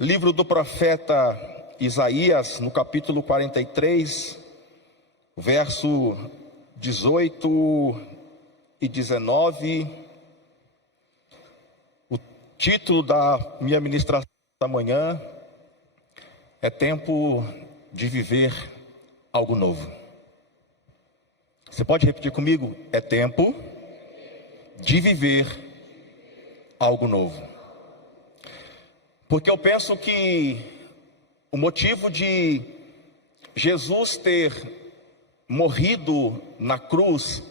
Livro do profeta Isaías, no capítulo 43, verso 18 e 19. O título da minha ministração da manhã é Tempo de Viver Algo Novo. Você pode repetir comigo? É tempo de viver algo novo. Porque eu penso que o motivo de Jesus ter morrido na cruz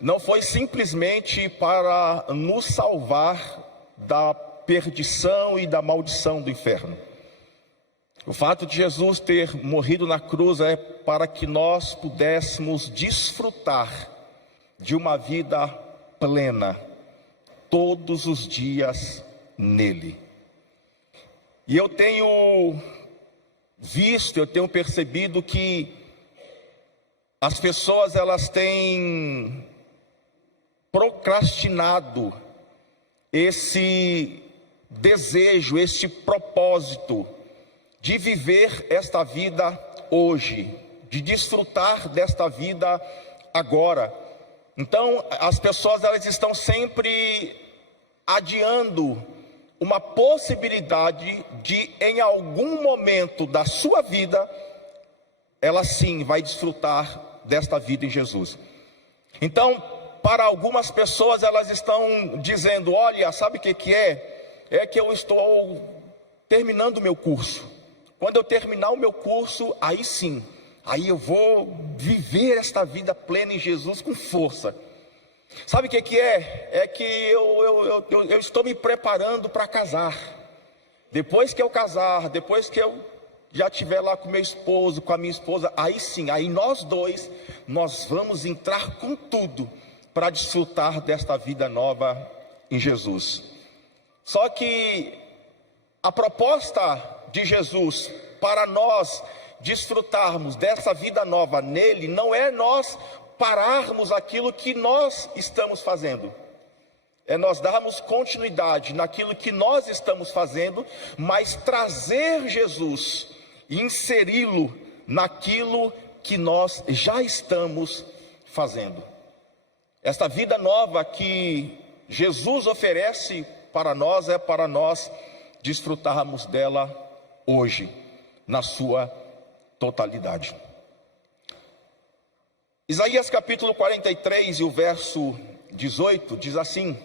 não foi simplesmente para nos salvar da perdição e da maldição do inferno. O fato de Jesus ter morrido na cruz é para que nós pudéssemos desfrutar de uma vida plena todos os dias nele. E eu tenho visto, eu tenho percebido que as pessoas elas têm procrastinado esse desejo, este propósito de viver esta vida hoje, de desfrutar desta vida agora. Então, as pessoas elas estão sempre adiando uma possibilidade de, em algum momento da sua vida, ela sim vai desfrutar desta vida em Jesus. Então, para algumas pessoas, elas estão dizendo: olha, sabe o que é? É que eu estou terminando o meu curso. Quando eu terminar o meu curso, aí sim, aí eu vou viver esta vida plena em Jesus com força. Sabe o que é? É que eu estou me preparando para casar. Depois que eu casar, depois que eu já estiver lá com meu esposo, com a minha esposa, aí sim, aí nós dois, nós vamos entrar com tudo para desfrutar desta vida nova em Jesus. Só que a proposta de Jesus para nós desfrutarmos dessa vida nova nele, não é nós pararmos aquilo que nós estamos fazendo, é nós darmos continuidade naquilo que nós estamos fazendo, mas trazer Jesus e inseri-lo naquilo que nós já estamos fazendo. Esta vida nova que Jesus oferece para nós é para nós desfrutarmos dela hoje, na sua totalidade. Isaías capítulo 43 e o verso 18 diz assim: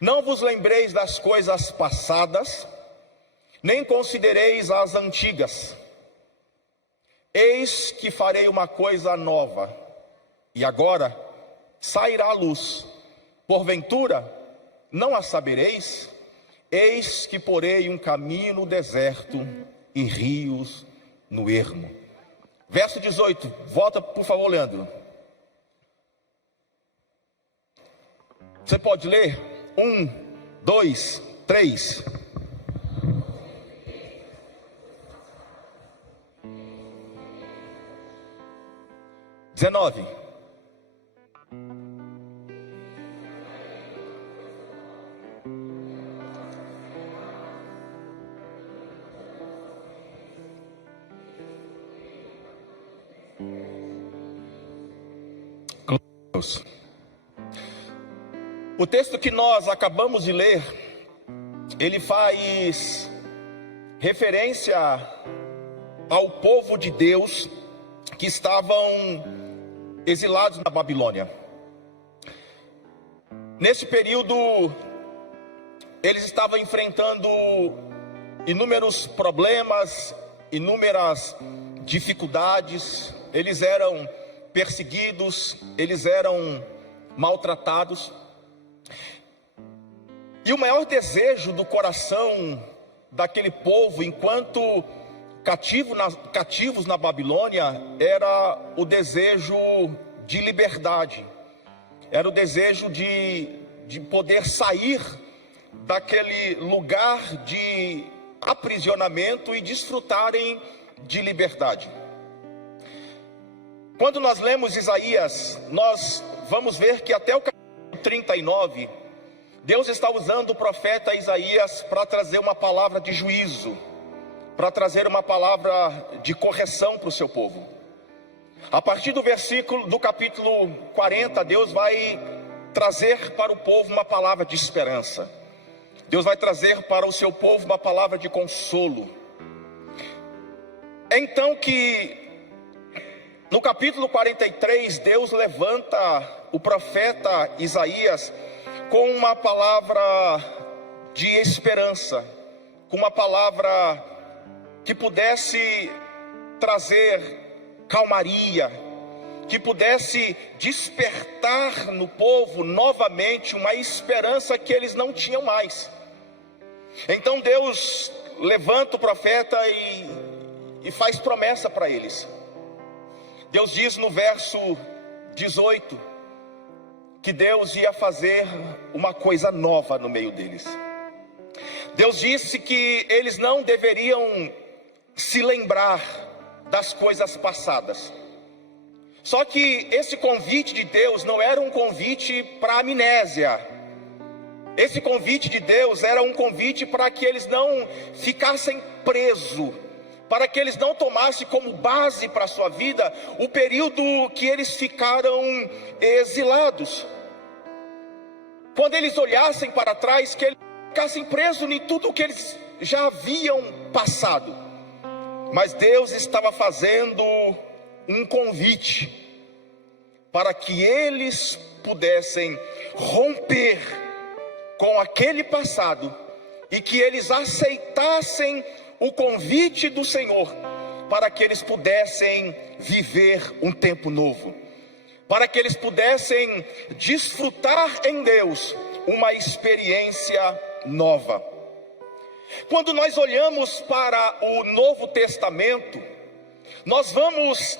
não vos lembreis das coisas passadas, nem considereis as antigas. Eis que farei uma coisa nova, e agora sairá a luz. Porventura não a sabereis? Eis que porei um caminho no deserto e rios no ermo. Verso 18, volta por favor, Leandro. Você pode ler? 1, 2, 3. XIX. O texto que nós acabamos de ler, ele faz referência ao povo de Deus que estavam exilados na Babilônia. Nesse período, eles estavam enfrentando inúmeros problemas, inúmeras dificuldades. Eles eram perseguidos, eles eram maltratados. E o maior desejo do coração daquele povo, enquanto cativos na Babilônia, era o desejo de liberdade, era o desejo de poder sair daquele lugar de aprisionamento e desfrutarem de liberdade. Quando nós lemos Isaías, nós vamos ver que até o capítulo 39, Deus está usando o profeta Isaías para trazer uma palavra de juízo, para trazer uma palavra de correção para o seu povo. A partir do capítulo 40, Deus vai trazer para o povo uma palavra de esperança. Deus vai trazer para o seu povo uma palavra de consolo. É então que no capítulo 43, Deus levanta o profeta Isaías com uma palavra de esperança, com uma palavra que pudesse trazer calmaria, que pudesse despertar no povo novamente uma esperança que eles não tinham mais. Então Deus levanta o profeta e faz promessa para eles. Deus diz no verso 18 que Deus ia fazer uma coisa nova no meio deles. Deus disse que eles não deveriam se lembrar das coisas passadas. Só que esse convite de Deus não era um convite para amnésia. Esse convite de Deus era um convite para que eles não ficassem presos, para que eles não tomassem como base para a sua vida o período que eles ficaram exilados. Quando eles olhassem para trás, que eles ficassem presos em tudo o que eles já haviam passado. Mas Deus estava fazendo um convite para que eles pudessem romper com aquele passado e que eles aceitassem o convite do Senhor, para que eles pudessem viver um tempo novo, para que eles pudessem desfrutar em Deus uma experiência nova. Quando nós olhamos para o Novo Testamento, nós vamos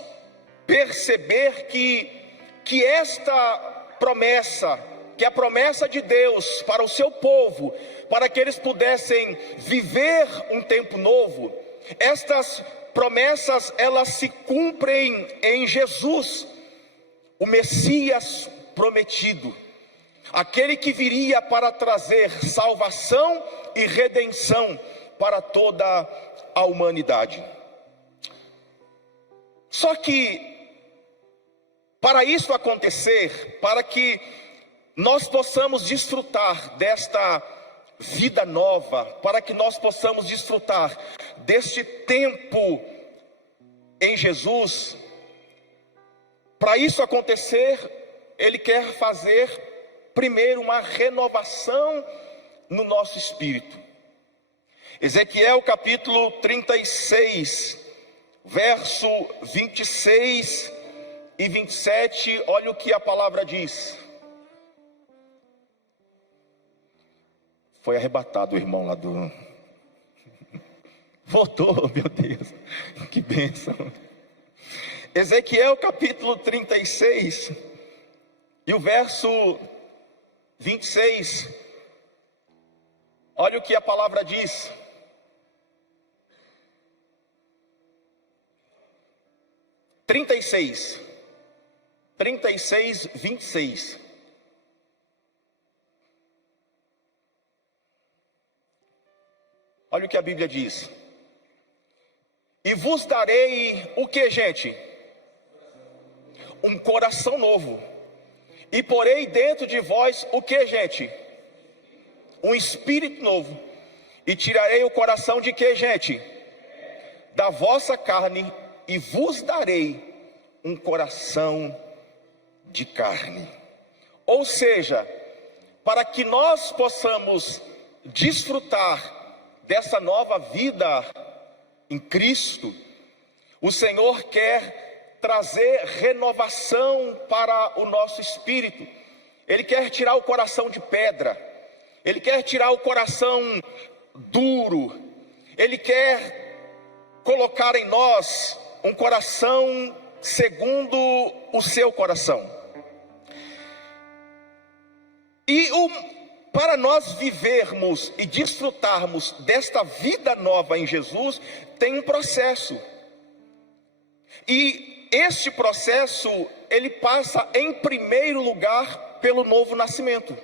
perceber que esta promessa, que a promessa de Deus para o seu povo, para que eles pudessem viver um tempo novo, estas promessas elas se cumprem em Jesus, o Messias prometido, aquele que viria para trazer salvação e redenção para toda a humanidade. Só que para isso acontecer, para que nós possamos desfrutar desta vida nova, para que nós possamos desfrutar deste tempo em Jesus, para isso acontecer, Ele quer fazer primeiro uma renovação no nosso espírito. Ezequiel capítulo 36, verso 26 e 27, olha o que a palavra diz. Foi arrebatado o irmão lá do... Voltou, meu Deus, que bênção. Ezequiel capítulo 36, e o verso 26, olha o que a palavra diz. Trinta e seis, 26. Olha o que a Bíblia diz. E vos darei o que, gente? Um coração novo. E porei dentro de vós o que, gente? Um espírito novo. E tirarei o coração de que, gente? Da vossa carne, e vos darei um coração de carne. Ou seja, para que nós possamos desfrutar dessa nova vida em Cristo, o Senhor quer trazer renovação para o nosso espírito. Ele quer tirar o coração de pedra, Ele quer tirar o coração duro, Ele quer colocar em nós um coração segundo o seu coração. E para nós vivermos e desfrutarmos desta vida nova em Jesus, tem um processo. E este processo, ele passa em primeiro lugar pelo novo nascimento.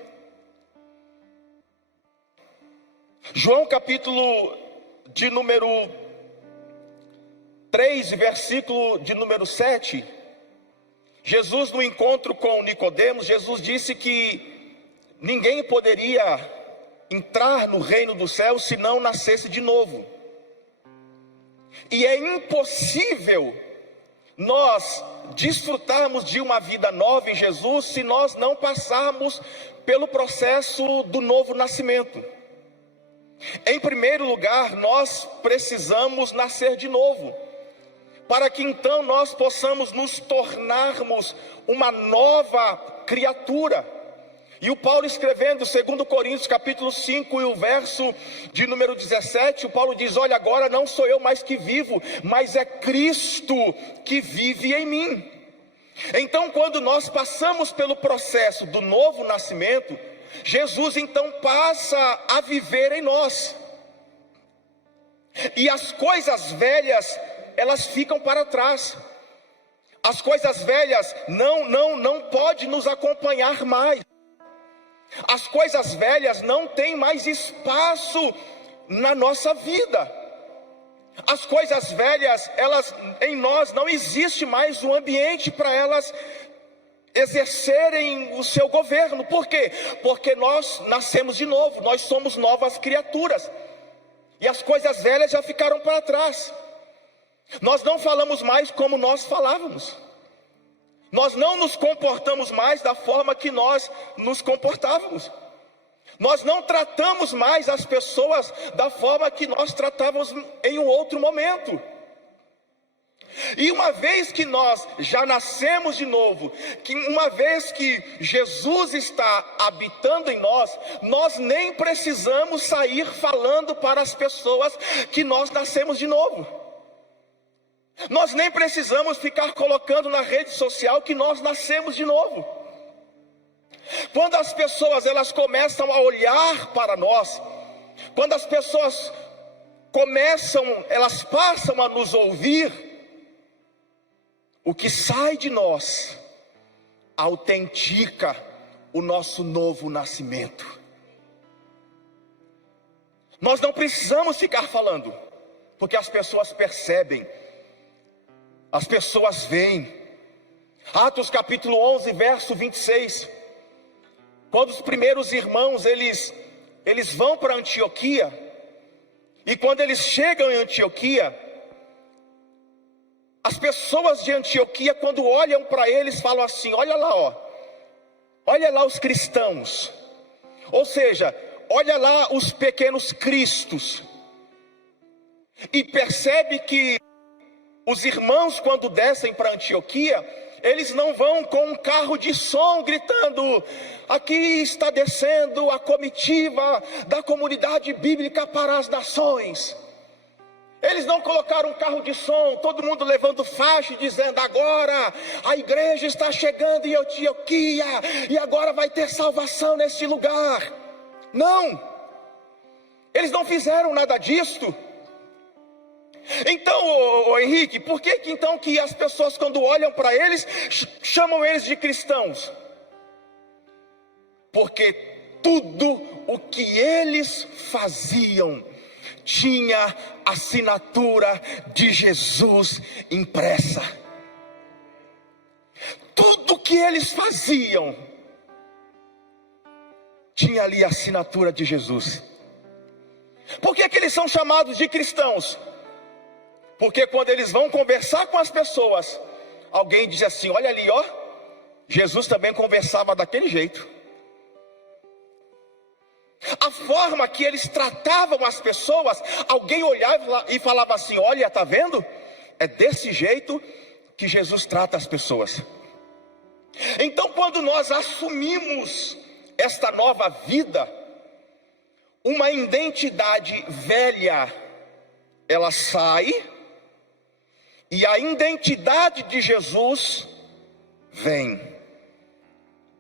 João capítulo de número 3, versículo de número 7, Jesus, no encontro com Nicodemos, Jesus disse que ninguém poderia entrar no reino do céu se não nascesse de novo. E é impossível nós desfrutarmos de uma vida nova em Jesus se nós não passarmos pelo processo do novo nascimento. Em primeiro lugar, nós precisamos nascer de novo, para que então nós possamos nos tornarmos uma nova criatura. E o Paulo, escrevendo 2 Coríntios capítulo 5 e o verso de número 17, o Paulo diz: olha, agora não sou eu mais que vivo, mas é Cristo que vive em mim. Então, quando nós passamos pelo processo do novo nascimento, Jesus então passa a viver em nós. E as coisas velhas, elas ficam para trás. As coisas velhas não podem nos acompanhar mais. As coisas velhas não têm mais espaço na nossa vida. As coisas velhas, elas em nós não existe mais um ambiente para elas exercerem o seu governo. Por quê? Porque nós nascemos de novo, nós somos novas criaturas. E as coisas velhas já ficaram para trás. Nós não falamos mais como nós falávamos. Nós não nos comportamos mais da forma que nós nos comportávamos. Nós não tratamos mais as pessoas da forma que nós tratávamos em um outro momento. E uma vez que nós já nascemos de novo, que uma vez que Jesus está habitando em nós, nós nem precisamos sair falando para as pessoas que nós nascemos de novo. Nós nem precisamos ficar colocando na rede social que nós nascemos de novo. Quando as pessoas elas começam a olhar para nós, quando as pessoas elas passam a nos ouvir, o que sai de nós autentica o nosso novo nascimento. Nós não precisamos ficar falando, porque as pessoas percebem. As pessoas veem. Atos capítulo 11, verso 26. Quando os primeiros irmãos, eles vão para Antioquia. E quando eles chegam em Antioquia, as pessoas de Antioquia, quando olham para eles, falam assim: olha lá, ó. Olha lá os cristãos. Ou seja, olha lá os pequenos cristos. E percebe que os irmãos, quando descem para Antioquia, eles não vão com um carro de som gritando: aqui está descendo a comitiva da comunidade bíblica para as nações. Eles não colocaram um carro de som, todo mundo levando faixa, dizendo: agora a igreja está chegando em Antioquia, e agora vai ter salvação nesse lugar. Não, eles não fizeram nada disto. Então, Henrique, por que então que as pessoas, quando olham para eles, chamam eles de cristãos? Porque tudo o que eles faziam tinha a assinatura de Jesus impressa. Tudo o que eles faziam tinha ali a assinatura de Jesus. Por que eles são chamados de cristãos? Porque quando eles vão conversar com as pessoas, alguém diz assim: olha ali, ó, Jesus também conversava daquele jeito. A forma que eles tratavam as pessoas, alguém olhava e falava assim: olha, tá vendo? É desse jeito que Jesus trata as pessoas. Então, quando nós assumimos esta nova vida, uma identidade velha, ela sai, e a identidade de Jesus vem.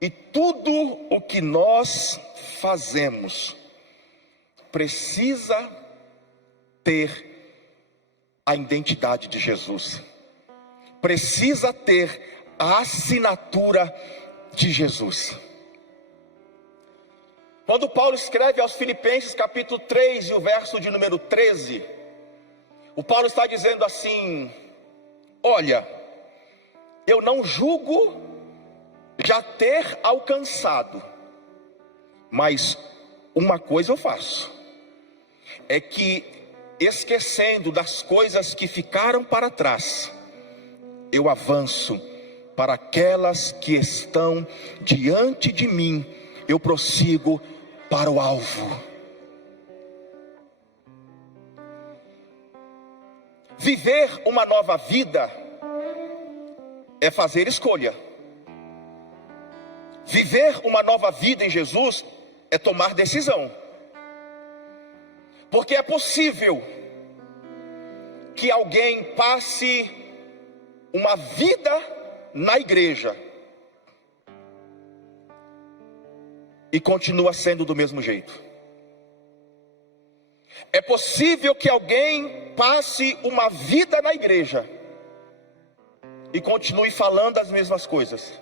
E tudo o que nós fazemos precisa ter a identidade de Jesus. Precisa ter a assinatura de Jesus. Quando Paulo escreve aos Filipenses capítulo 3 e o verso de número 13, o Paulo está dizendo assim: olha, eu não julgo já ter alcançado, mas uma coisa eu faço, é que esquecendo das coisas que ficaram para trás, eu avanço para aquelas que estão diante de mim, eu prossigo para o alvo. Viver uma nova vida é fazer escolha. Viver uma nova vida em Jesus é tomar decisão. Porque é possível que alguém passe uma vida na igreja e continua sendo do mesmo jeito. É possível que alguém passe uma vida na igreja e continue falando as mesmas coisas,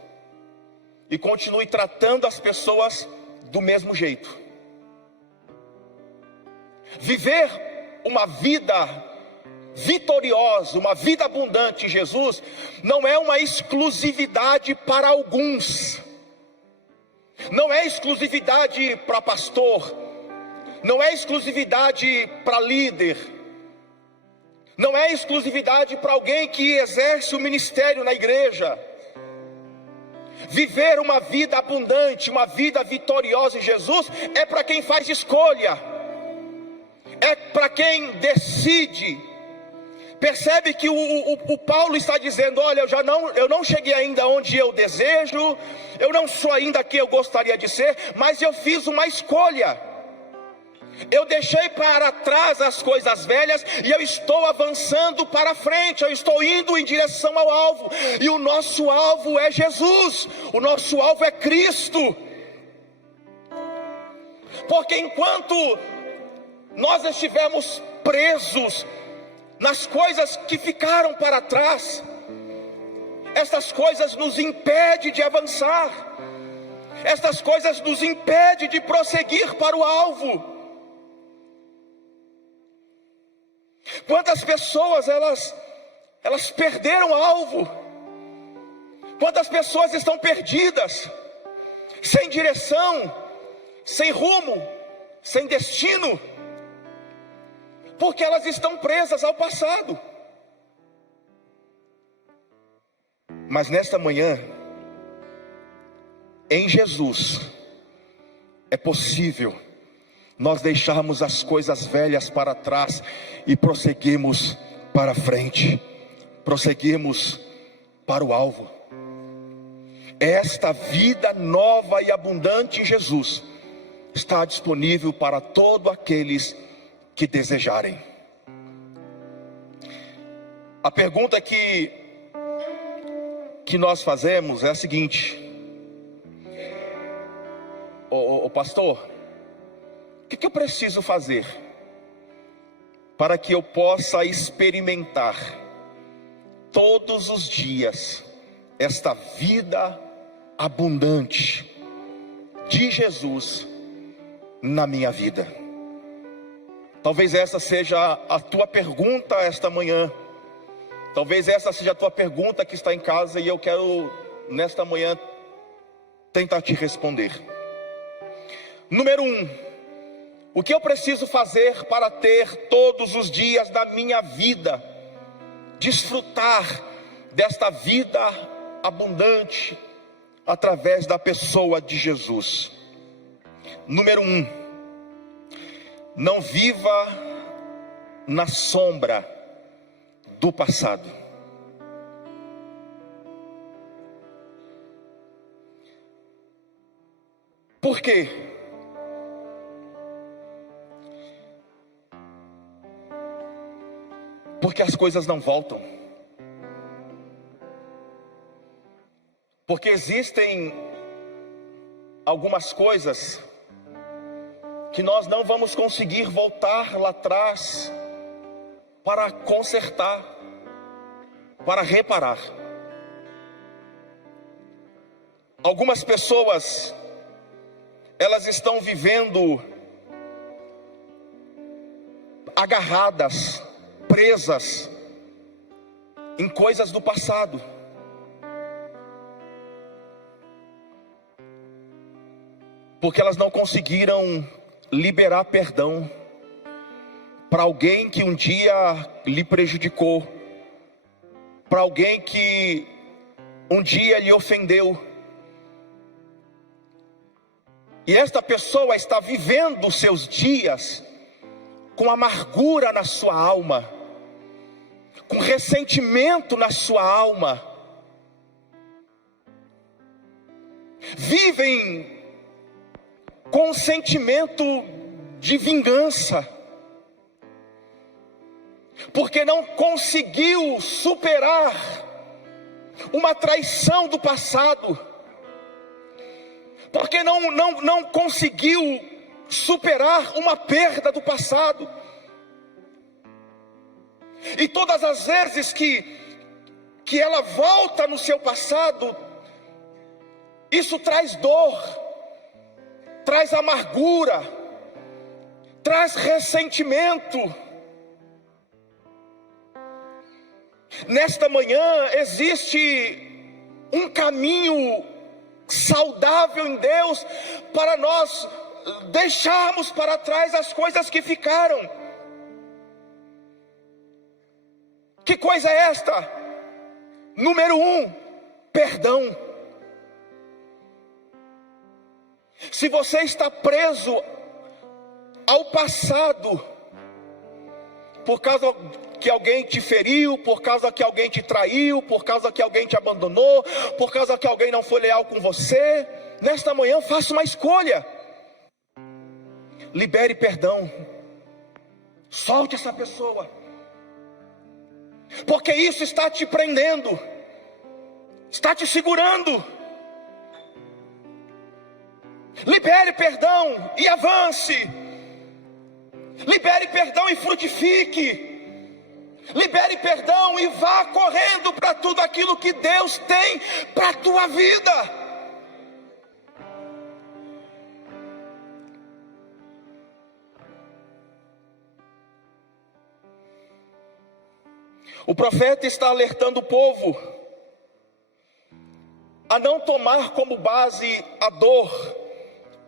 e continue tratando as pessoas do mesmo jeito. Viver uma vida vitoriosa, uma vida abundante em Jesus, não é uma exclusividade para alguns. Não é exclusividade para pastor, não é exclusividade para líder, não é exclusividade para alguém que exerce o ministério na igreja. Viver uma vida abundante, uma vida vitoriosa em Jesus, é para quem faz escolha, é para quem decide. Percebe que o Paulo está dizendo: olha, eu não cheguei ainda onde eu desejo, eu não sou ainda quem eu gostaria de ser, mas eu fiz uma escolha. Eu deixei para trás as coisas velhas e eu estou avançando para frente, eu estou indo em direção ao alvo. E o nosso alvo é Jesus, o nosso alvo é Cristo. Porque enquanto nós estivermos presos nas coisas que ficaram para trás, essas coisas nos impedem de avançar, essas coisas nos impedem de prosseguir para o alvo. Quantas pessoas elas perderam o alvo? Quantas pessoas estão perdidas, sem direção, sem rumo, sem destino? Porque elas estão presas ao passado. Mas nesta manhã, em Jesus, é possível nós deixarmos as coisas velhas para trás e prosseguirmos para frente, prosseguirmos para o alvo. Esta vida nova e abundante em Jesus está disponível para todos aqueles que desejarem. A pergunta que nós fazemos é a seguinte: pastor, o que eu preciso fazer para que eu possa experimentar todos os dias esta vida abundante de Jesus na minha vida? Talvez essa seja a tua pergunta esta manhã. Talvez essa seja a tua pergunta que está em casa, e eu quero nesta manhã tentar te responder. Número 1, o que eu preciso fazer para ter todos os dias da minha vida, desfrutar desta vida abundante através da pessoa de Jesus? Número 1, não viva na sombra do passado. Por quê? Porque as coisas não voltam. Porque existem algumas coisas que nós não vamos conseguir voltar lá atrás para consertar, para reparar. Algumas pessoas, elas estão vivendo agarradas, presas em coisas do passado. Porque elas não conseguiram liberar perdão para alguém que um dia lhe prejudicou, para alguém que um dia lhe ofendeu. E esta pessoa está vivendo os seus dias com amargura na sua alma, com ressentimento na sua alma. Vivem com um sentimento de vingança, porque não conseguiu superar uma traição do passado, porque não conseguiu superar uma perda do passado. E todas as vezes que ela volta no seu passado, isso traz dor, traz amargura, traz ressentimento. Nesta manhã existe um caminho saudável em Deus para nós deixarmos para trás as coisas que ficaram. Que coisa é esta? Número 1, perdão. Se você está preso ao passado, por causa que alguém te feriu, por causa que alguém te traiu, por causa que alguém te abandonou, por causa que alguém não foi leal com você, nesta manhã faça uma escolha. Libere perdão. Solte essa pessoa. Porque isso está te prendendo, está te segurando. Libere perdão e avance. Libere perdão e frutifique. Libere perdão e vá correndo para tudo aquilo que Deus tem para a tua vida. O profeta está alertando o povo a não tomar como base a dor,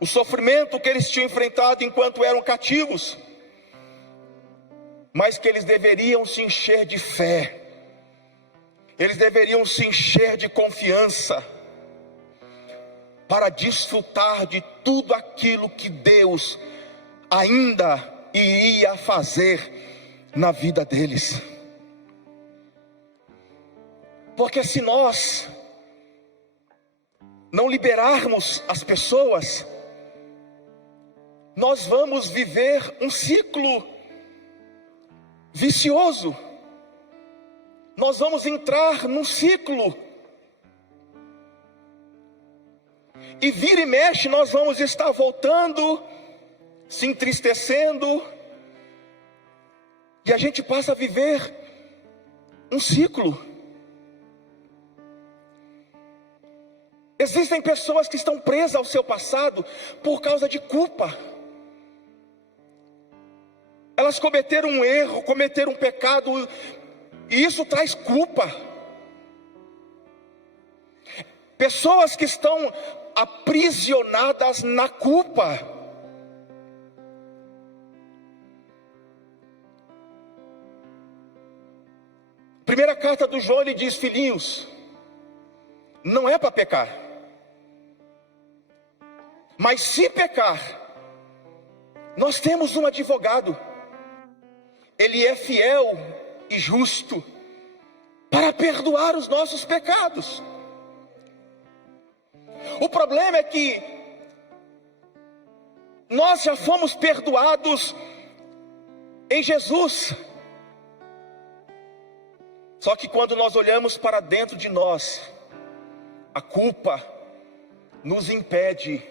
o sofrimento que eles tinham enfrentado enquanto eram cativos, mas que eles deveriam se encher de fé, eles deveriam se encher de confiança, para desfrutar de tudo aquilo que Deus ainda iria fazer na vida deles. Porque se nós não liberarmos as pessoas, nós vamos viver um ciclo vicioso. Nós vamos entrar num ciclo. E vira e mexe nós vamos estar voltando, se entristecendo. E a gente passa a viver um ciclo. Existem pessoas que estão presas ao seu passado por causa de culpa. Elas cometeram um erro, cometeram um pecado, e isso traz culpa. Pessoas que estão aprisionadas na culpa. Primeira carta do João, ele diz: filhinhos, não é para pecar. Mas se pecar, nós temos um advogado. Ele é fiel e justo para perdoar os nossos pecados. O problema é que nós já fomos perdoados em Jesus. Só que quando nós olhamos para dentro de nós, a culpa nos impede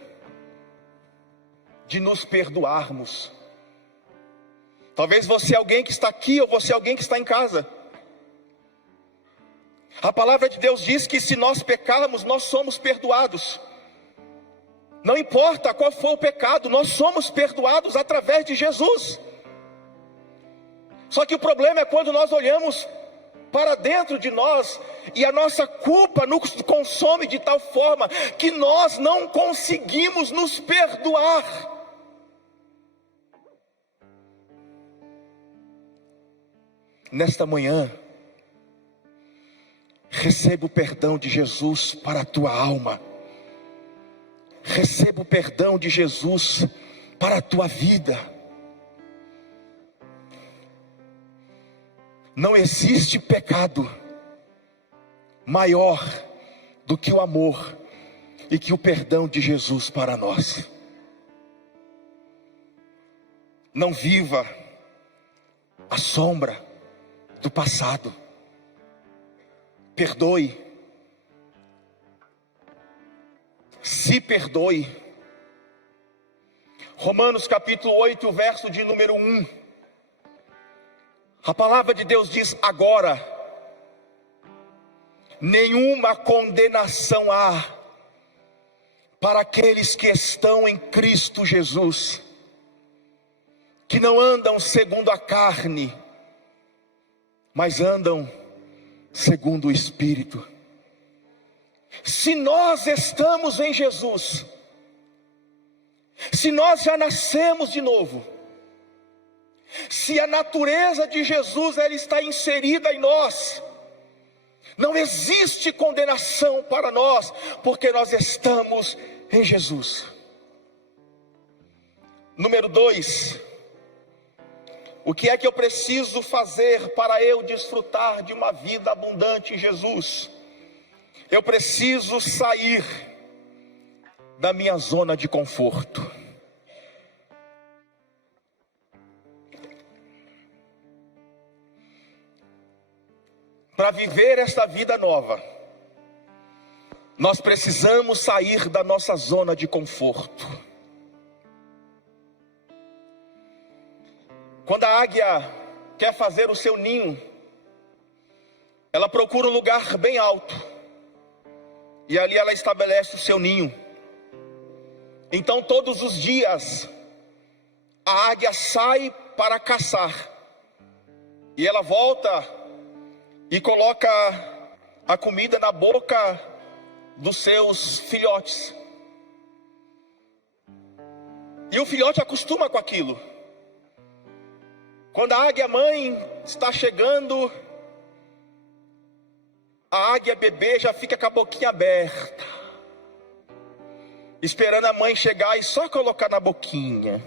de nos perdoarmos. Talvez você é alguém que está aqui, ou você é alguém que está em casa. A palavra de Deus diz que se nós pecarmos, nós somos perdoados. Não importa qual for o pecado, nós somos perdoados através de Jesus. Só que o problema é quando nós olhamos para dentro de nós e a nossa culpa nos consome de tal forma que nós não conseguimos nos perdoar. Nesta manhã, receba o perdão de Jesus para a tua alma. Receba o perdão de Jesus para a tua vida. Não existe pecado maior do que o amor e que o perdão de Jesus para nós. Não viva a sombra do passado. Perdoe. Se perdoe. Romanos capítulo 8, verso de número 1. A palavra de Deus diz: agora, nenhuma condenação há para aqueles que estão em Cristo Jesus, que não andam segundo a carne, mas andam segundo o Espírito. Se nós estamos em Jesus, se nós já nascemos de novo, se a natureza de Jesus ela está inserida em nós, não existe condenação para nós, porque nós estamos em Jesus. Número 2, o que é que eu preciso fazer para eu desfrutar de uma vida abundante em Jesus? Eu preciso sair da minha zona de conforto. Para viver esta vida nova, nós precisamos sair da nossa zona de conforto. Quando a águia quer fazer o seu ninho, ela procura um lugar bem alto, e ali ela estabelece o seu ninho. Então todos os dias, a águia sai para caçar, e ela volta e coloca a comida na boca dos seus filhotes. E o filhote acostuma com aquilo. Quando a águia mãe está chegando, a águia bebê já fica com a boquinha aberta, esperando a mãe chegar e só colocar na boquinha.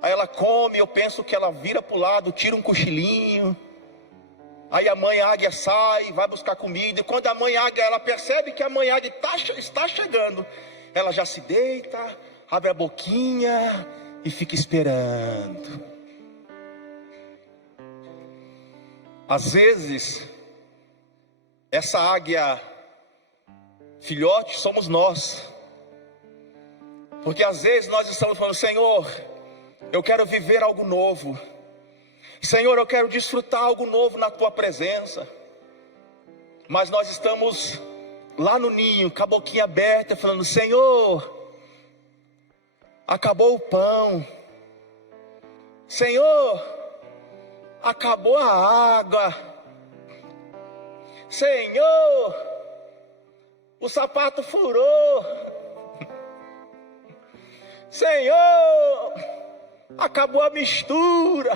Aí ela come, eu penso que ela vira para o lado, tira um cochilinho. Aí a mãe águia sai, vai buscar comida. E quando a mãe águia, ela percebe que a mãe águia está chegando, ela já se deita, abre a boquinha e fica esperando. Às vezes, essa águia filhote somos nós. Porque às vezes nós estamos falando: Senhor, eu quero viver algo novo. Senhor, eu quero desfrutar algo novo na tua presença. Mas nós estamos lá no ninho, com a boquinha aberta, falando: Senhor, acabou o pão. Senhor, acabou a água. Senhor, o sapato furou. Senhor, acabou a mistura.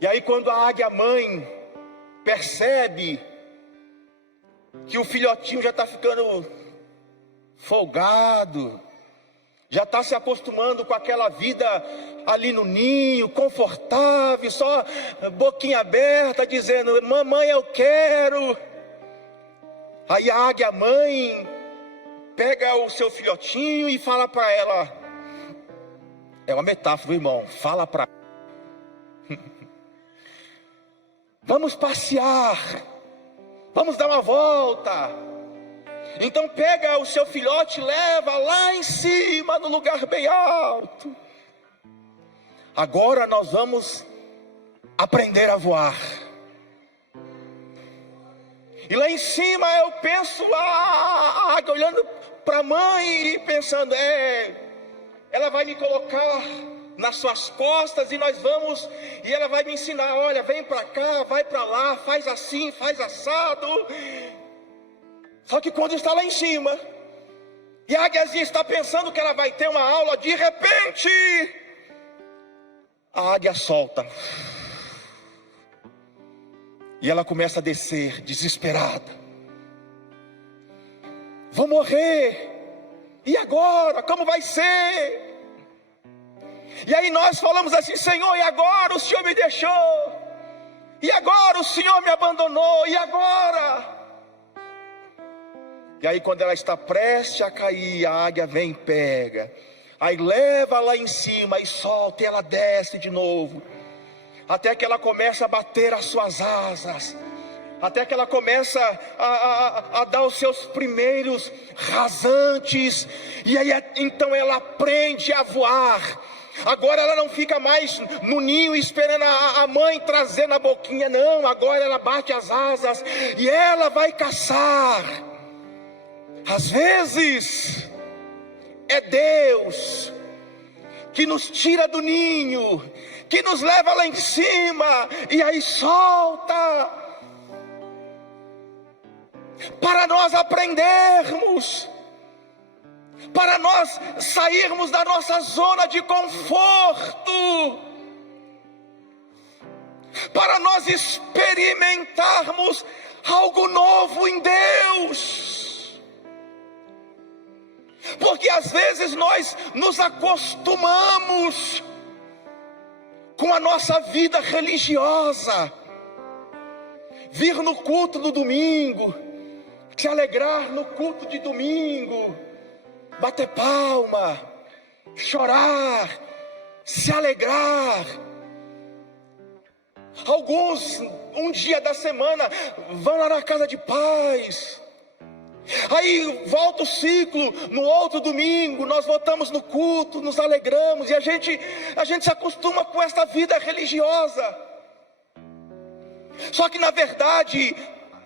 E aí quando a águia mãe percebe que o filhotinho já está ficando folgado, já está se acostumando com aquela vida ali no ninho, confortável, só boquinha aberta, dizendo: mamãe, eu quero. Aí a águia mãe pega o seu filhotinho e fala para ela, é uma metáfora, irmão, fala para vamos passear, vamos dar uma volta. Então pega o seu filhote, leva lá em cima, no lugar bem alto. Agora nós vamos aprender a voar. E lá em cima eu penso a águia olhando para a mãe e pensando, ela vai me colocar nas suas costas e nós vamos, e ela vai me ensinar, olha, vem para cá, vai para lá, faz assim, faz assado. Só que quando está lá em cima, e a águiazinha está pensando que ela vai ter uma aula, de repente, a águia solta. E ela começa a descer, desesperada. Vou morrer. E agora? Como vai ser? E aí nós falamos assim, Senhor, e agora o Senhor me deixou? E agora o Senhor me abandonou? E agora? E aí quando ela está prestes a cair, a águia vem e pega. Aí leva lá em cima e solta, e ela desce de novo. Até que ela começa a bater as suas asas. Até que ela começa a dar os seus primeiros rasantes. E aí então ela aprende a voar. Agora ela não fica mais no ninho esperando a mãe trazer na boquinha. Não, agora ela bate as asas e ela vai caçar. Às vezes é Deus que nos tira do ninho, que nos leva lá em cima e aí solta, para nós aprendermos, para nós sairmos da nossa zona de conforto, para nós experimentarmos algo novo em Deus. Porque às vezes nós nos acostumamos com a nossa vida religiosa, vir no culto do domingo, se alegrar no culto de domingo, bater palma, chorar, se alegrar. Alguns, um dia da semana, vão lá na casa de paz. Aí volta o ciclo, no outro domingo nós voltamos no culto, nos alegramos, e a gente se acostuma com essa vida religiosa. Só que na verdade,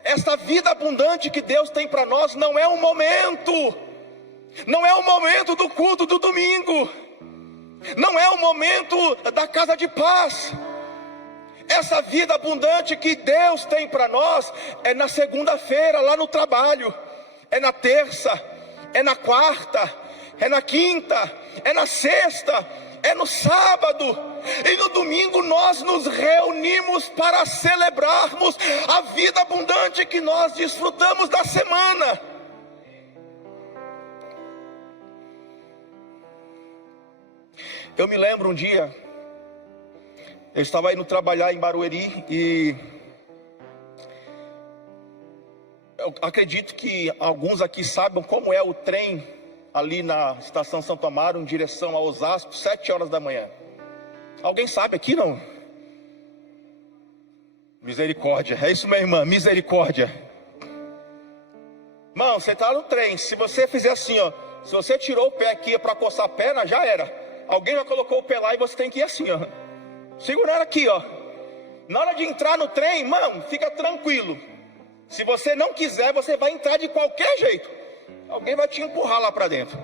essa vida abundante que Deus tem para nós não é um momento, não é o momento do culto do domingo, não é o momento da casa de paz. Essa vida abundante que Deus tem para nós é na segunda-feira lá no trabalho, é na terça, é na quarta, é na quinta, é na sexta, é no sábado, e no domingo nós nos reunimos para celebrarmos a vida abundante que nós desfrutamos da semana. Eu me lembro um dia, eu estava indo trabalhar em Barueri e eu acredito que alguns aqui sabem como é o trem ali na estação Santo Amaro, em direção a Osasco, 7 horas da manhã. Alguém sabe aqui, não? Misericórdia, é isso, minha irmã, misericórdia. Irmão, você está no trem, se você fizer assim, ó, se você tirou o pé aqui para coçar a perna, já era. Alguém já colocou o pé lá e você tem que ir assim, ó, segurando aqui, ó. Na hora de entrar no trem, irmão, fica tranquilo. Se você não quiser, você vai entrar de qualquer jeito. Alguém vai te empurrar lá para dentro.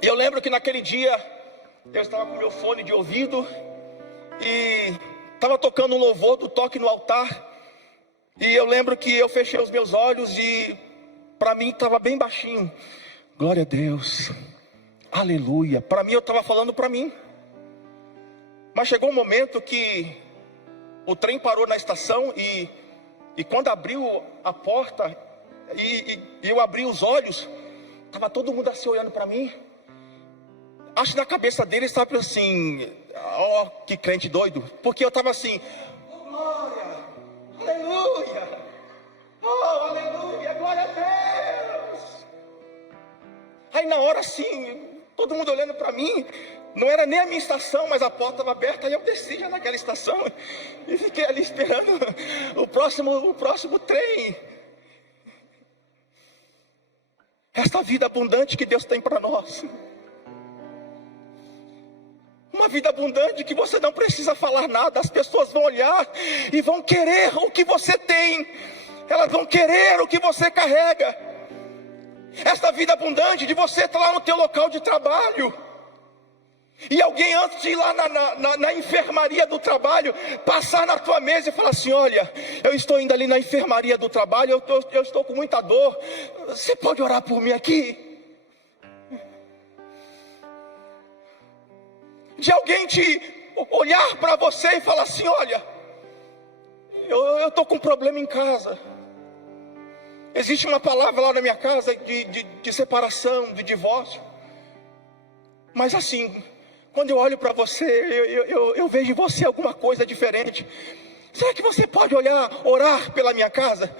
E eu lembro que naquele dia eu estava com meu fone de ouvido e estava tocando um louvor do Toque no Altar. E eu lembro que eu fechei os meus olhos e para mim estava bem baixinho. Glória a Deus, aleluia. Para mim eu estava falando para mim. Mas chegou um momento que o trem parou na estação e quando abriu a porta e eu abri os olhos, estava todo mundo assim olhando para mim. Acho que na cabeça deles estava assim, ó, que crente doido. Porque eu estava assim, oh, glória, aleluia, oh, aleluia, glória a Deus. Aí na hora assim, todo mundo olhando para mim. Não era nem a minha estação, mas a porta estava aberta. E eu desci já naquela estação e fiquei ali esperando o próximo trem. Esta vida abundante que Deus tem para nós. Uma vida abundante que você não precisa falar nada. As pessoas vão olhar e vão querer o que você tem. elas vão querer o que você carrega. Esta vida abundante de você estar lá no teu local de trabalho, e alguém antes de ir lá na enfermaria do trabalho, passar na tua mesa e falar assim: olha, eu estou indo ali na enfermaria do trabalho, eu estou com muita dor, você pode orar por mim aqui? De alguém te olhar para você e falar assim: olha, eu estou com um problema em casa, existe uma palavra lá na minha casa de separação, de divórcio, mas assim, quando eu olho para você, eu vejo em você alguma coisa diferente. Será que você pode orar pela minha casa?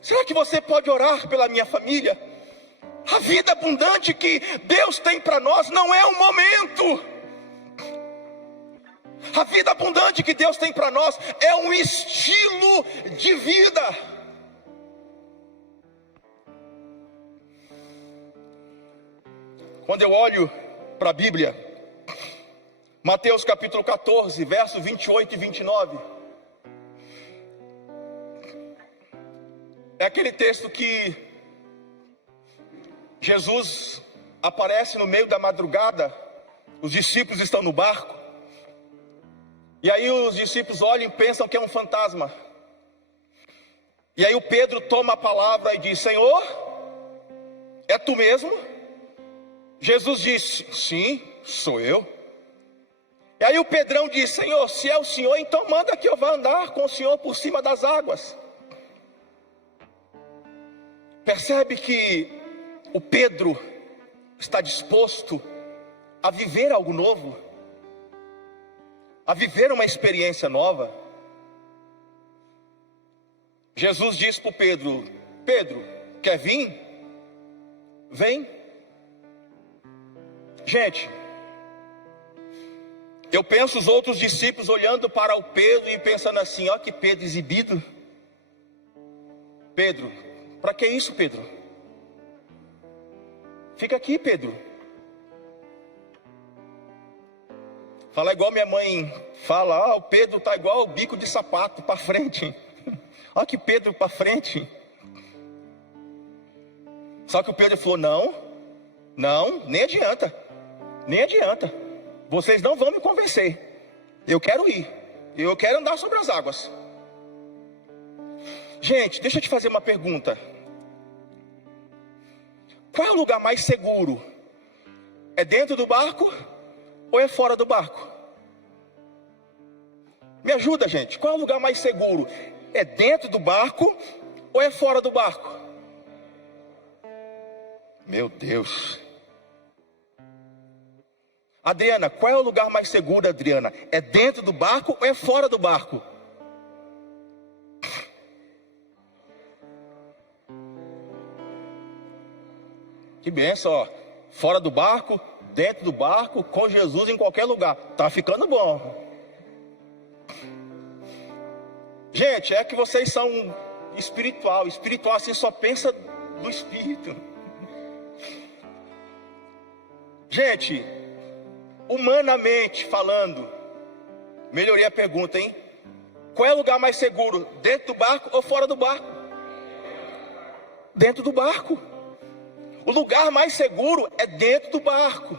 Será que você pode orar pela minha família? A vida abundante que Deus tem para nós não é um momento. A vida abundante que Deus tem para nós é um estilo de vida. Quando eu olho para a Bíblia, Mateus capítulo 14, versos 28 e 29, é aquele texto que Jesus aparece no meio da madrugada, os discípulos estão no barco, e aí os discípulos olham e pensam que é um fantasma. E aí o Pedro toma a palavra e diz: Senhor, é tu mesmo? Jesus disse: sim, sou eu. E aí o Pedrão diz: Senhor, se é o Senhor, então manda que eu vá andar com o Senhor por cima das águas. Percebe que o Pedro está disposto a viver algo novo, a viver uma experiência nova. Jesus disse para o Pedro: Pedro, quer vir? Vem. Gente, eu penso os outros discípulos olhando para o Pedro e pensando assim: ó, que Pedro exibido. Pedro, para que isso, Pedro? Fica aqui, Pedro. Fala igual minha mãe fala: o Pedro está igual o bico de sapato para frente. Olha que Pedro para frente. Só que o Pedro falou: não, nem adianta. Nem adianta. Vocês não vão me convencer. Eu quero ir. Eu quero andar sobre as águas. Gente, deixa eu te fazer uma pergunta. Qual é o lugar mais seguro? É dentro do barco ou é fora do barco? Me ajuda, gente. Qual é o lugar mais seguro? É dentro do barco ou é fora do barco? Meu Deus. Adriana, qual é o lugar mais seguro, Adriana? É dentro do barco ou é fora do barco? Que benção, ó. Fora do barco, dentro do barco, com Jesus em qualquer lugar. Tá ficando bom. Gente, é que vocês são espiritual. Espiritual assim só pensa do Espírito. Gente, humanamente falando, melhorei a pergunta, hein? Qual é o lugar mais seguro? Dentro do barco ou fora do barco? Dentro do barco. O lugar mais seguro é dentro do barco.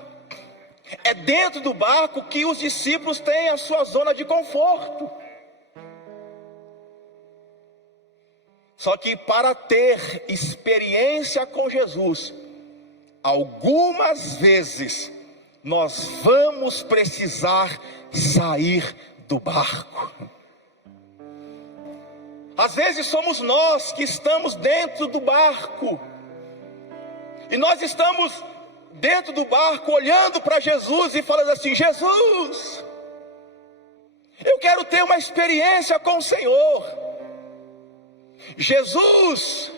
É dentro do barco que os discípulos têm a sua zona de conforto. Só que para ter experiência com Jesus, algumas vezes nós vamos precisar sair do barco. Às vezes somos nós que estamos dentro do barco, e nós estamos dentro do barco olhando para Jesus e falando assim: Jesus, eu quero ter uma experiência com o Senhor. Jesus,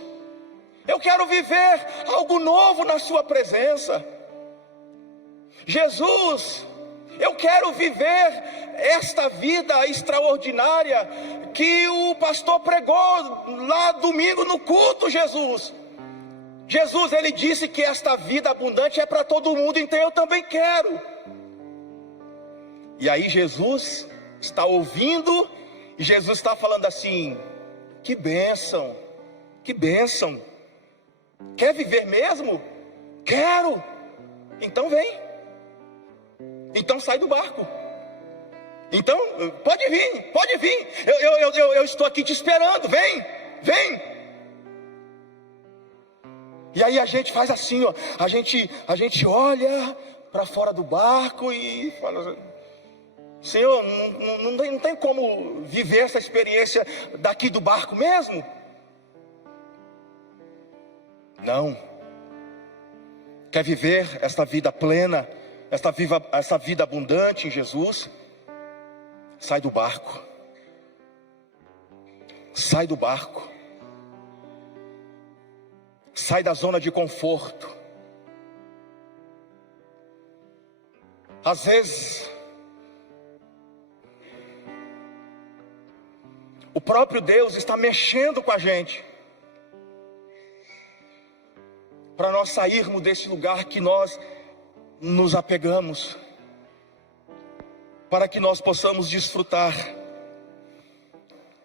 eu quero viver algo novo na sua presença. Jesus, eu quero viver esta vida extraordinária que o pastor pregou lá domingo no culto. Jesus, ele disse que esta vida abundante é para todo mundo, então eu também quero. E aí Jesus está ouvindo, e Jesus está falando assim: que bênção, Que bênção! Quer viver mesmo? Quero! Então vem. Então sai do barco. Então, pode vir, pode vir. Eu estou aqui te esperando. Vem, vem. E aí a gente faz assim, ó. A gente olha para fora do barco e fala: Senhor, não tem como viver essa experiência daqui do barco mesmo? Não. Quer viver esta vida plena, essa vida abundante em Jesus? Sai do barco. Sai do barco. Sai da zona de conforto. Às vezes, o próprio Deus está mexendo com a gente, para nós sairmos desse lugar que nós nos apegamos, para que nós possamos desfrutar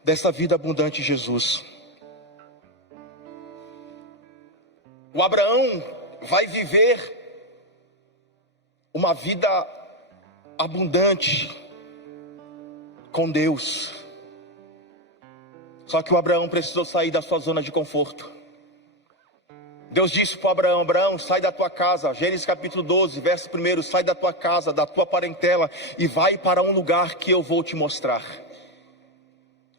dessa vida abundante em Jesus. O Abraão vai viver uma vida abundante com Deus. Só que o Abraão precisou sair da sua zona de conforto. Deus disse para Abraão: Abraão, sai da tua casa. Gênesis capítulo 12, verso 1: sai da tua casa, da tua parentela, e vai para um lugar que eu vou te mostrar.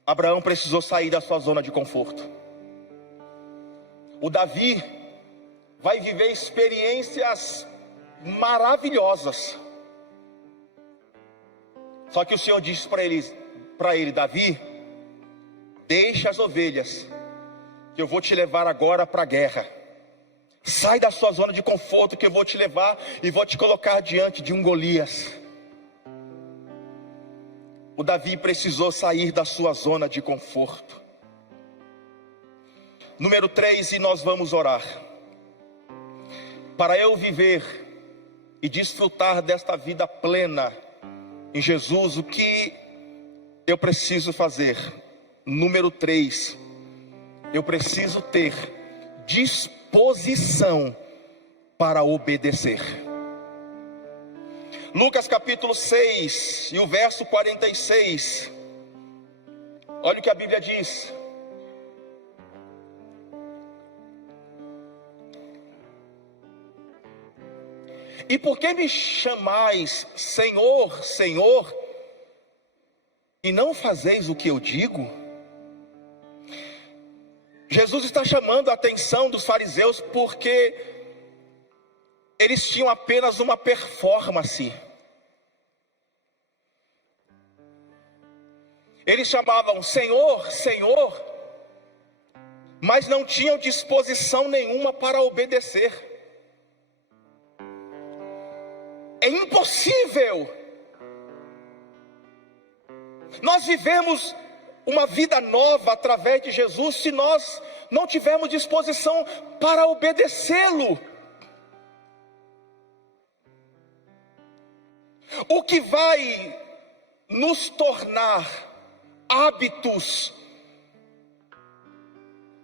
Abraão precisou sair da sua zona de conforto. O Davi vai viver experiências maravilhosas. Só que o Senhor disse para ele: Davi, deixa as ovelhas, que eu vou te levar agora para a guerra. Sai da sua zona de conforto, que eu vou te levar e vou te colocar diante de um Golias. O Davi precisou sair da sua zona de conforto. Número 3, e nós vamos orar. Para eu viver e desfrutar desta vida plena em Jesus, o que eu preciso fazer? Número 3, eu preciso ter disposição para obedecer. Lucas capítulo 6 e o verso 46. Olha o que a Bíblia diz. E por que me chamais Senhor, Senhor, e não fazeis o que eu digo? Jesus está chamando a atenção dos fariseus porque eles tinham apenas uma performance. Eles chamavam Senhor, Senhor, mas não tinham disposição nenhuma para obedecer. É impossível nós vivemos uma vida nova através de Jesus se nós não tivermos disposição para obedecê-lo. O que vai nos tornar hábitos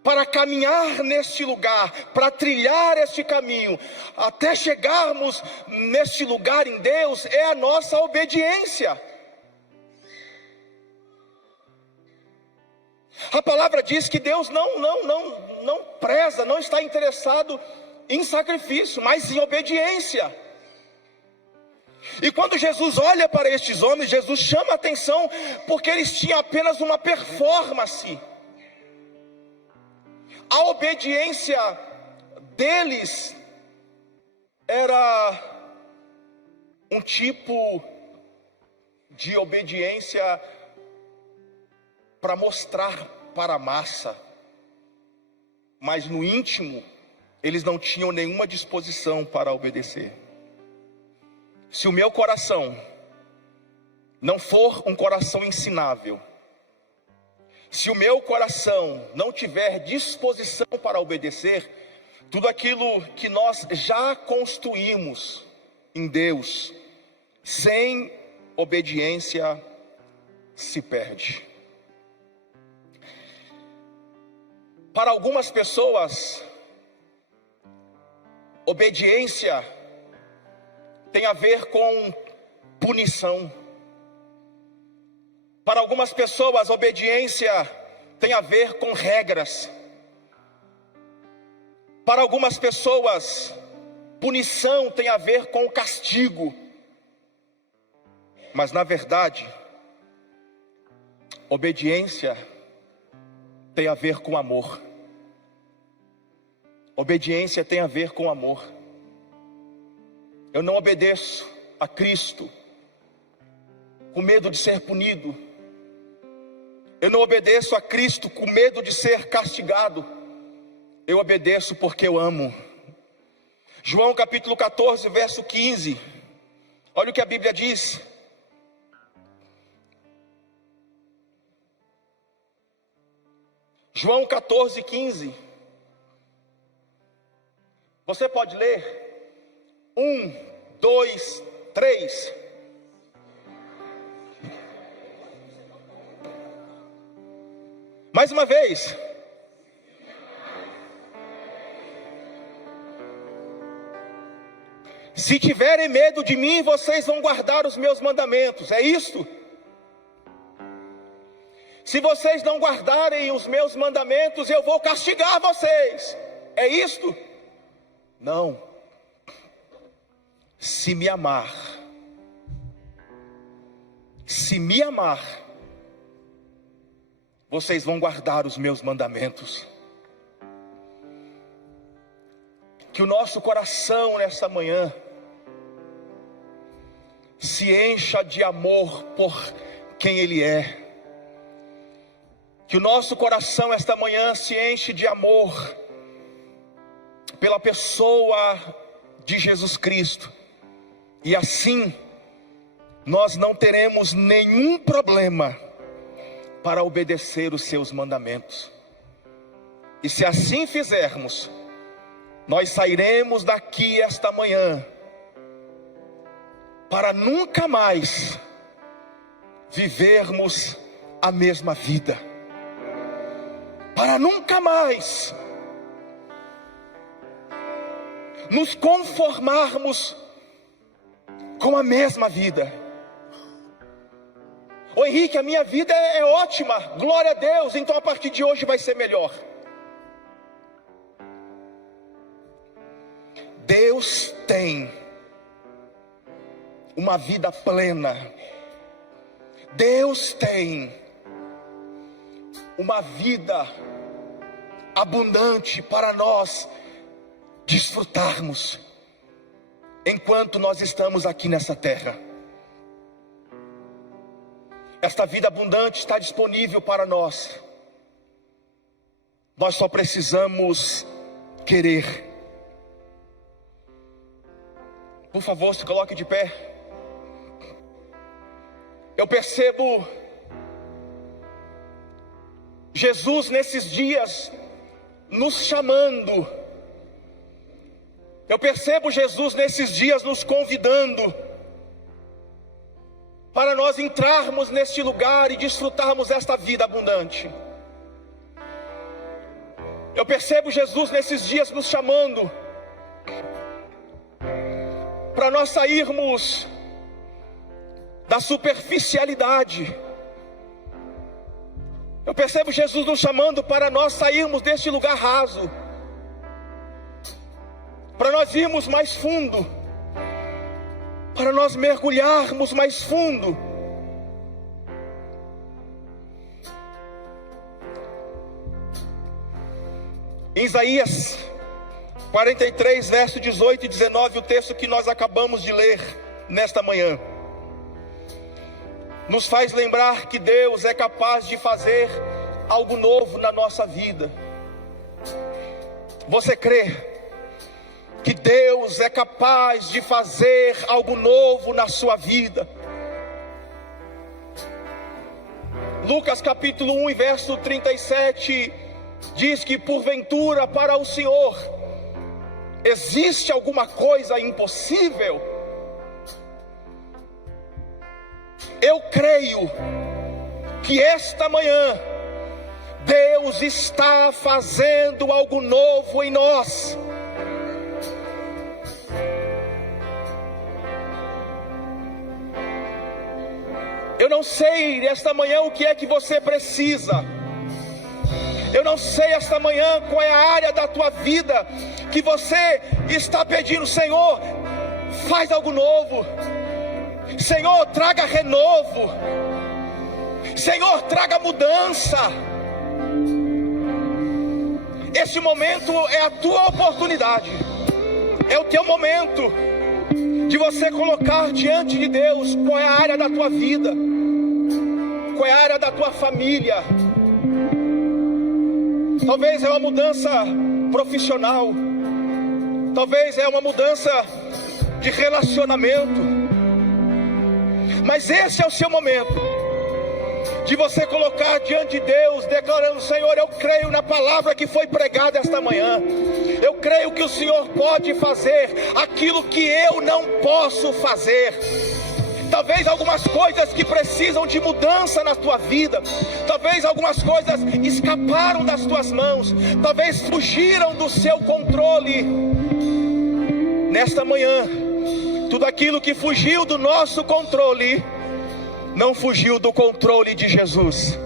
para caminhar neste lugar, para trilhar este caminho, até chegarmos neste lugar em Deus, é a nossa obediência. A palavra diz que Deus não preza, não está interessado em sacrifício, mas em obediência. E quando Jesus olha para estes homens, Jesus chama a atenção porque eles tinham apenas uma performance. A obediência deles era um tipo de obediência para mostrar para a massa, mas no íntimo eles não tinham nenhuma disposição para obedecer. Se o meu coração não for um coração ensinável, se o meu coração não tiver disposição para obedecer, tudo aquilo que nós já construímos em Deus, sem obediência, se perde. Para algumas pessoas, obediência tem a ver com punição. Para algumas pessoas, obediência tem a ver com regras. Para algumas pessoas, punição tem a ver com castigo. Mas na verdade, obediência tem a ver com amor. Obediência tem a ver com amor. Eu não obedeço a Cristo com medo de ser punido. Eu não obedeço a Cristo com medo de ser castigado. Eu obedeço porque eu amo. João capítulo 14, verso 15. Olha o que a Bíblia diz. João 14, 15. Você pode ler? 1, 2, 3. Mais uma vez. Se tiverem medo de mim, vocês vão guardar os meus mandamentos. É isto? Se vocês não guardarem os meus mandamentos, eu vou castigar vocês. É isto? Não. Se me amar, vocês vão guardar os meus mandamentos. Que o nosso coração nessa manhã se encha de amor por quem Ele é. Que o nosso coração esta manhã se enche de amor pela pessoa de Jesus Cristo. E assim, nós não teremos nenhum problema para obedecer os seus mandamentos. E se assim fizermos, nós sairemos daqui esta manhã para nunca mais vivermos a mesma vida. Para nunca mais nos conformarmos com a mesma vida. Ô Henrique, a minha vida é ótima, glória a Deus, então a partir de hoje vai ser melhor. Deus tem uma vida plena. Deus tem uma vida abundante para nós desfrutarmos enquanto nós estamos aqui nessa terra. Esta vida abundante está disponível para nós. Nós só precisamos querer. Por favor, se coloque de pé. Eu percebo Jesus nesses dias nos chamando. Eu percebo Jesus nesses dias nos convidando para nós entrarmos neste lugar e desfrutarmos esta vida abundante. Eu percebo Jesus nesses dias nos chamando para nós sairmos da superficialidade. Eu percebo Jesus nos chamando para nós sairmos deste lugar raso, para nós irmos mais fundo, para nós mergulharmos mais fundo. Em Isaías 43, verso 18 e 19, o texto que nós acabamos de ler nesta manhã, nos faz lembrar que Deus é capaz de fazer algo novo na nossa vida. Você crê que Deus é capaz de fazer algo novo na sua vida? Lucas capítulo 1 e verso 37 diz que porventura para o Senhor existe alguma coisa impossível? Eu creio que esta manhã Deus está fazendo algo novo em nós. Eu não sei nesta manhã o que é que você precisa. Eu não sei esta manhã qual é a área da tua vida que você está pedindo: Senhor, faz algo novo. Senhor, traga renovo. Senhor, traga mudança. Este momento é a tua oportunidade. É o teu momento de você colocar diante de Deus qual é a área da tua vida, qual é a área da tua família. Talvez é uma mudança profissional, talvez é uma mudança de relacionamento, mas esse é o seu momento de você colocar diante de Deus, declarando: Senhor, eu creio na palavra que foi pregada esta manhã. Eu creio que o Senhor pode fazer aquilo que eu não posso fazer. Talvez algumas coisas que precisam de mudança na tua vida, talvez algumas coisas escaparam das tuas mãos, talvez fugiram do seu controle. Nesta manhã, tudo aquilo que fugiu do nosso controle não fugiu do controle de Jesus.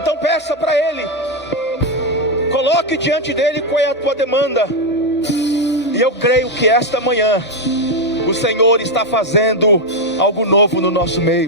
Então peça para Ele, coloque diante dele qual é a tua demanda. E eu creio que esta manhã o Senhor está fazendo algo novo no nosso meio.